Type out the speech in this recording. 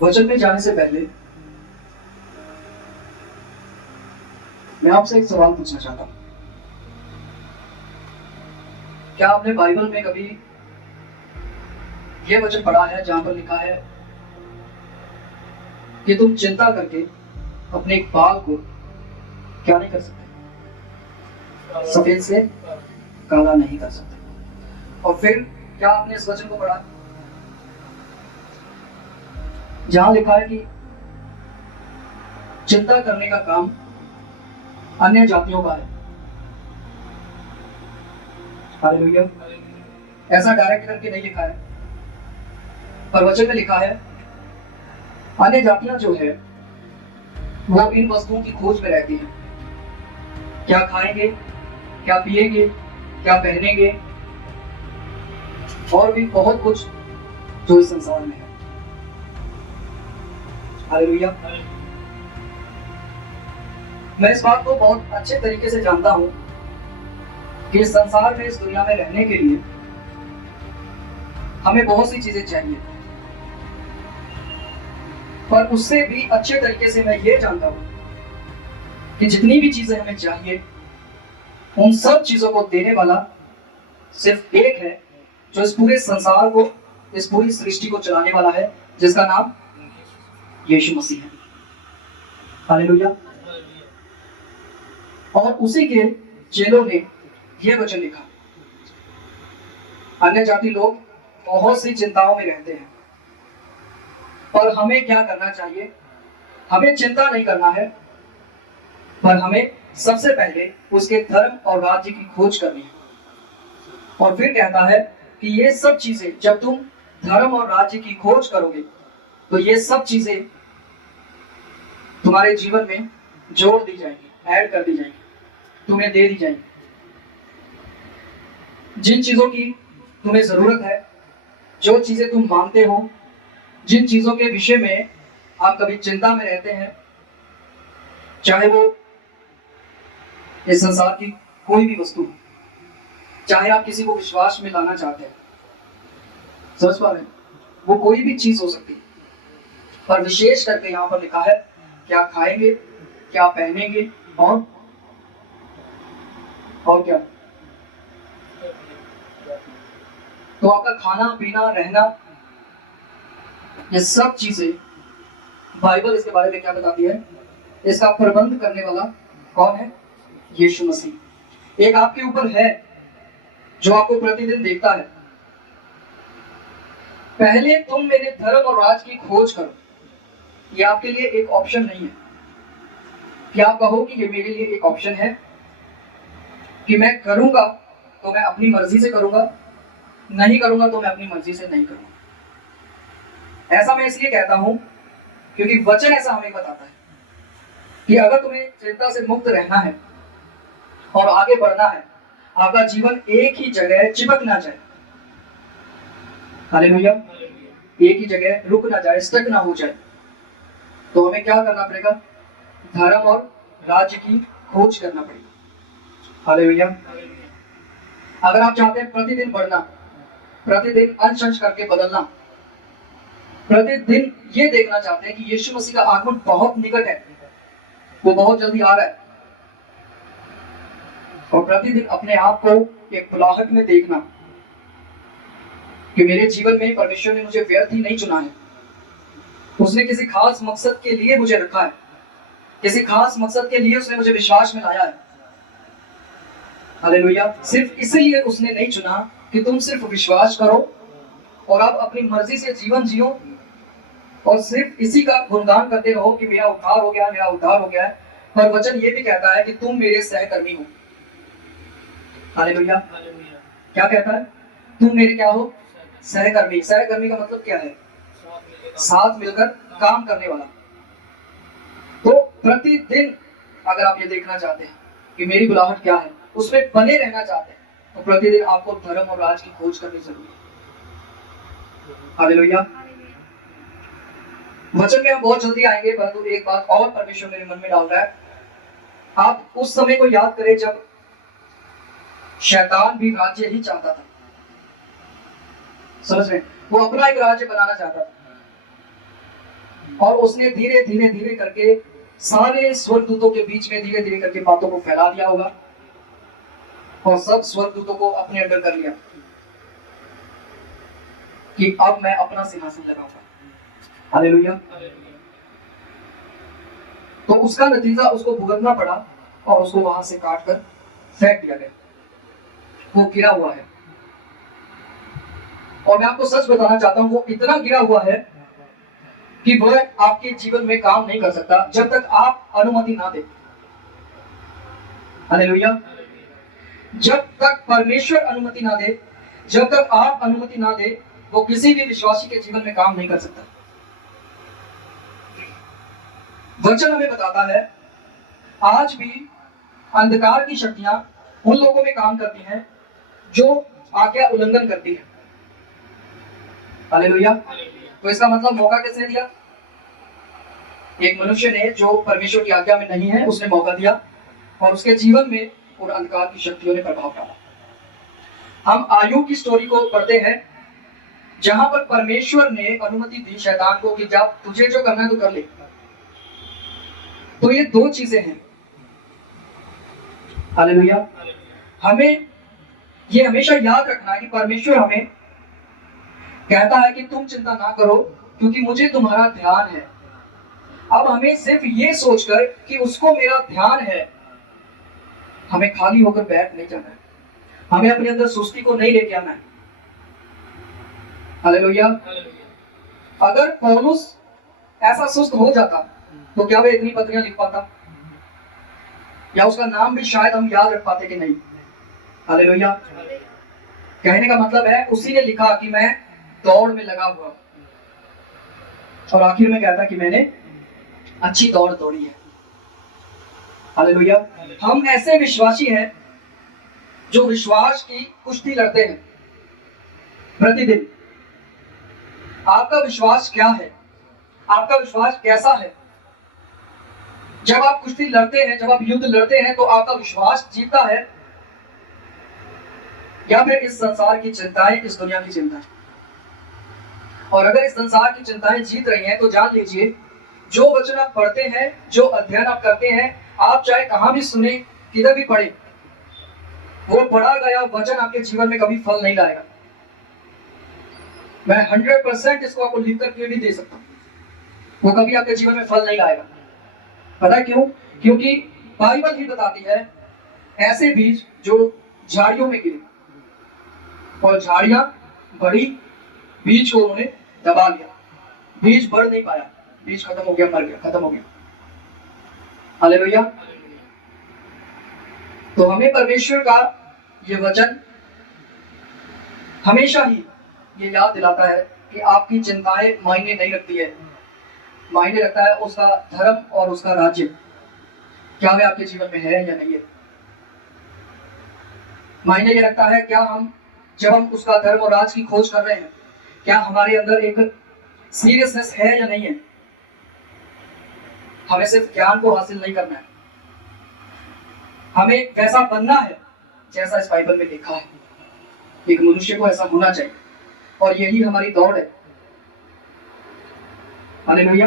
वचन में जाने से पहले मैं आपसे एक सवाल पूछना चाहता हूं। क्या आपने बाइबल में कभी यह वचन पढ़ा है जहां पर लिखा है कि तुम चिंता करके अपने एक बाल को क्या नहीं कर सकते, सफेद से काला नहीं कर सकते? और फिर क्या आपने इस वचन को पढ़ा जहां लिखा है कि चिंता करने का काम अन्य जातियों का है? हालेलुया। ऐसा डायरेक्ट करके नहीं लिखा है, पर वचन में लिखा है अन्य जातियां जो है वो इन वस्तुओं की खोज में रहती हैं। क्या खाएंगे, क्या पिएंगे, क्या पहनेंगे, और भी बहुत कुछ जो इस संसार में है। हालेलुया। मैं इस बात को बहुत अच्छे तरीके से जानता हूं कि इस संसार में, इस दुनिया में रहने के लिए हमें बहुत सी चीजें चाहिए, पर उससे भी अच्छे तरीके से मैं ये जानता हूं कि जितनी भी चीजें हमें चाहिए उन सब चीजों को देने वाला सिर्फ एक है जो इस पूरे संसार को, इस पूरी सृष्टि को चलाने वाला है, जिसका नाम यीशु मसीह है। हालेलुया। और उसी के चेलों ने यह वचन लिखा। अन्य जाति लोग बहुत सी चिंताओं में रहते हैं, पर हमें क्या करना चाहिए? हमें चिंता नहीं करना है, पर हमें सबसे पहले उसके धर्म और राज्य की खोज करनी है। और फिर कहता है कि ये सब चीजें, जब तुम धर्म और राज्य की खोज करोगे तो ये सब चीजें तुम्हारे जीवन में जोड़ दी जाएंगी, ऐड कर दी जाएंगी, तुम्हें दे दी जाएंगी। जिन चीजों की तुम्हें जरूरत है, जो चीजें तुम मांगते हो, जिन चीजों के विषय में आप कभी चिंता में रहते हैं, चाहे वो इस संसार की कोई भी वस्तु, चाहे आप किसी को विश्वास में लाना चाहते हैं, समझ पा रहे हैं, वो कोई भी चीज हो सकती है, पर विशेष करके यहाँ पर लिखा है क्या खाएंगे, क्या पहनेंगे, और क्या? तो आपका खाना पीना रहना, ये सब चीजें बाइबल इसके बारे में क्या बताती है? इसका प्रबंध करने वाला कौन है? यीशु मसीह। एक आपके ऊपर है जो आपको प्रतिदिन देखता है। पहले तुम मेरे धर्म और राज की खोज करो। ये आपके लिए एक ऑप्शन नहीं है कि आप कहो कि ये मेरे लिए एक ऑप्शन है कि मैं करूंगा तो मैं अपनी मर्जी से करूंगा, नहीं करूंगा तो मैं अपनी मर्जी से नहीं करूंगा। ऐसा मैं इसलिए कहता हूं क्योंकि वचन ऐसा हमें बताता है कि अगर तुम्हें चिंता से मुक्त रहना है और आगे बढ़ना है, आपका जीवन एक ही जगह चिपक ना जाए, हालेलुया, एक ही जगह रुक ना जाए, स्टक ना हो जाए, तो हमें क्या करना पड़ेगा? धर्म और राज्य की खोज करना पड़ेगा। हालेलुया। अगर आप चाहते हैं प्रतिदिन बढ़ना, प्रतिदिन अंश अंश करके बदलना, प्रतिदिन ये देखना चाहते हैं कि यीशु मसीह का आगमन बहुत निकट है, वो बहुत जल्दी आ रहा है, और प्रतिदिन अपने आप को एक बुलाहट में देखना कि मेरे जीवन में परमेश्वर ने मुझे व्यर्थ ही नहीं चुना है, उसने किसी खास मकसद के लिए मुझे रखा है, किसी खास मकसद के लिए उसने मुझे विश्वास में लाया है। हालेलुया। सिर्फ इसलिए उसने नहीं चुना कि तुम सिर्फ विश्वास करो और आप अपनी मर्जी से जीवन जियो और सिर्फ इसी का गुणगान करते रहो कि मेरा उद्धार हो गया, मेरा उद्धार हो गया है, पर वचन ये भी कहता है कि तुम मेरे सहकर्मी हो। हालेलुया। क्या कहता है? तुम मेरे क्या हो? सहकर्मी। सहकर्मी का मतलब क्या है? साथ मिलकर काम करने वाला। तो प्रतिदिन अगर आप ये देखना चाहते हैं कि मेरी बुलाहट क्या है, उसमें बने रहना चाहते हैं, तो प्रतिदिन आपको धर्म और राज की खोज करनी जरूरी है। हालेलुया। वचन में हम बहुत जल्दी आएंगे, परंतु एक बात और परमेश्वर मेरे मन में डाल रहा है। आप उस समय को याद करें जब शैतान भी राज्य ही चाहता था, समझ रहे? वो अपना एक राज्य बनाना चाहता था, और उसने धीरे धीरे धीरे करके सारे स्वर्गदूतों के बीच में धीरे धीरे करके बातों को फैला दिया होगा और सब स्वर्गदूतों को अपने अंडर कर लिया कि अब मैं अपना सिंहासन लगाऊंगा। हालेलुया। तो उसका नतीजा उसको भुगतना पड़ा और उसको वहां से काट कर फेंक दिया गया, वो गिरा हुआ है। और मैं आपको सच बताना चाहता हूं, वो इतना गिरा हुआ है कि वह आपके जीवन में काम नहीं कर सकता जब तक आप अनुमति ना दे। हालेलुया। जब तक परमेश्वर अनुमति ना दे, जब तक आप अनुमति ना दे, वो किसी भी विश्वासी के जीवन में काम नहीं कर सकता। वचन हमें बताता है आज भी अंधकार की शक्तियां उन लोगों में काम करती हैं जो आज्ञा उल्लंघन करती है। हालेलुया। तो इसका मतलब मौका किसने दिया? एक मनुष्य ने जो परमेश्वर की आज्ञा में नहीं है, उसने मौका दिया और उसके जीवन में उन अंधकार की शक्तियों ने प्रभाव डाला। हम आयु की स्टोरी को पढ़ते हैं जहां पर परमेश्वर ने अनुमति दी शैतान को कि जब तुझे जो करना है तो कर ले। तो ये दो चीजें हैं। हालेलुया। हमें ये हमेशा याद रखना है कि परमेश्वर हमें कहता है कि तुम चिंता ना करो क्योंकि मुझे तुम्हारा ध्यान है। अब हमें सिर्फ ये सोचकर कि उसको मेरा ध्यान है, हमें खाली होकर बैठ नहीं जाना है, हमें अपने अंदर सुस्ती को नहीं लेके आना है। हालेलुया। अगर पौलुस ऐसा सुस्त हो जाता तो क्या वह इतनी पत्रियां लिख पाता, या उसका नाम भी शायद हम याद रख पाते कि नहीं। हालेलुया। कहने का मतलब है उसी ने लिखा कि मैं दौड़ में लगा हुआ, और आखिर में कहता कि मैंने अच्छी दौड़ दौड़ी है। हालेलुया। हम ऐसे विश्वासी हैं जो विश्वास की कुश्ती लड़ते हैं प्रतिदिन। आपका विश्वास क्या है? आपका विश्वास कैसा है? जब आप कुश्ती लड़ते हैं, जब आप युद्ध लड़ते हैं, तो आपका विश्वास जीतता है या फिर इस संसार की चिंताएं, इस दुनिया की चिंताएं? और अगर इस संसार की चिंताएं जीत रही हैं तो जान लीजिए जो वचन आप पढ़ते हैं, जो अध्ययन आप करते हैं, आप चाहे कहां भी सुने, किधर भी पढ़े, वो पढ़ा गया वचन आपके जीवन में कभी फल नहीं लाएगा। मैं 100% इसको आपको लिख करके भी दे सकता हूं, वो कभी आपके जीवन में फल नहीं लाएगा। पता क्यों? क्योंकि बाइबल ही बताती है ऐसे बीज जो झाड़ियों में गिरे और झाड़ियां बढ़ी, बीज को उन्होंने दबा लिया, बीज बढ़ नहीं पाया, बीज खत्म हो गया, मर गया, खत्म हो गया। हालेलुया। तो हमें परमेश्वर का ये वचन हमेशा ही ये याद दिलाता है कि आपकी चिंताएं मायने नहीं रखती है, मायने रखता है उसका धर्म और उसका राज्य, क्या वे आपके जीवन में है या नहीं है। मायने ये रखता है क्या हम, जब हम उसका धर्म और राज की खोज कर रहे हैं, क्या हमारे अंदर एक सीरियसनेस है या नहीं है। हमें सिर्फ ज्ञान को हासिल नहीं करना है, हमें वैसा बनना है जैसा इस बाइबल में लिखा है। एक मनुष्य को ऐसा होना चाहिए और यही हमारी दौड़ है। हालेलुया।